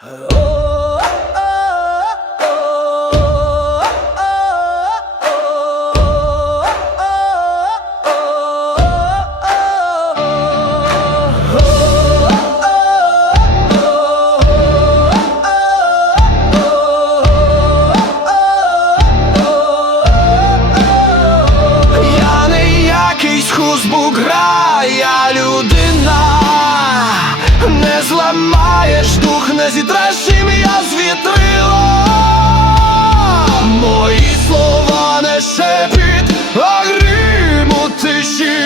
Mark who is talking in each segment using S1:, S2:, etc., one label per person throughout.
S1: Я не якийсь хузбугра, я людина, не зламаєш дух, не зітреш ім'я з вітрила. Мої слова не шепіт, а грім у тиші.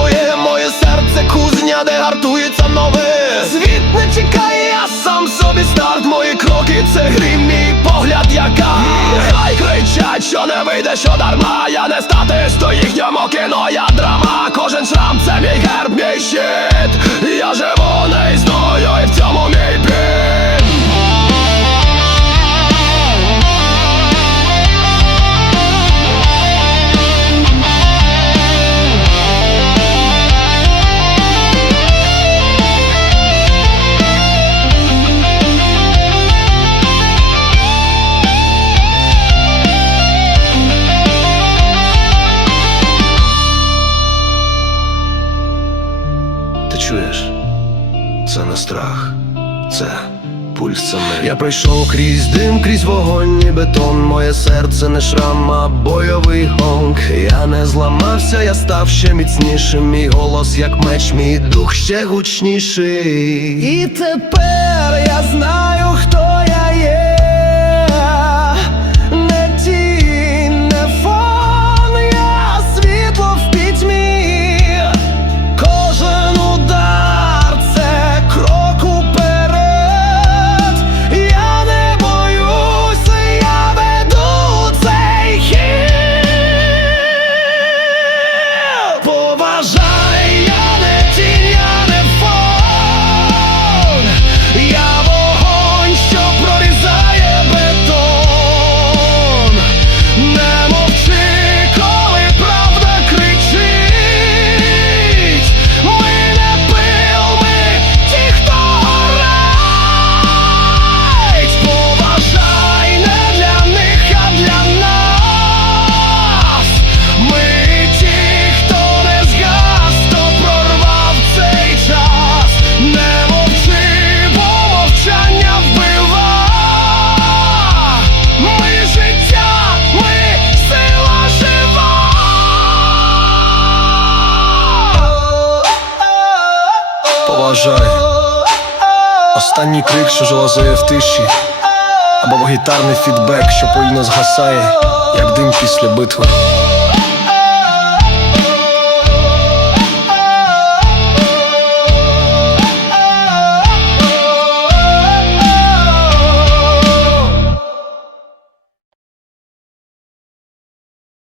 S1: Своє, моє серце кузня, де гартується нове. Світ не чекає, я сам собі старт. Мої кроки це грім, мій погляд, яка Хай кричать, що не вийде, що дарма. Я не статись, то їхньому кіно, я драма. Кожен шрам це мій герб, мій щит.
S2: Чуєш? Це не страх, це пульс саме.
S1: Я пройшов крізь дим, крізь вогонь і бетон. Моє серце не шрам, а бойовий гонг. Я не зламався, я став ще міцнішим. Мій голос, як меч, мій дух ще гучніший. І тепер я знаю, хто жива.
S2: Останній крик, що жалазує в тиші, або гітарний фідбек, що повільно згасає, як дим після битви.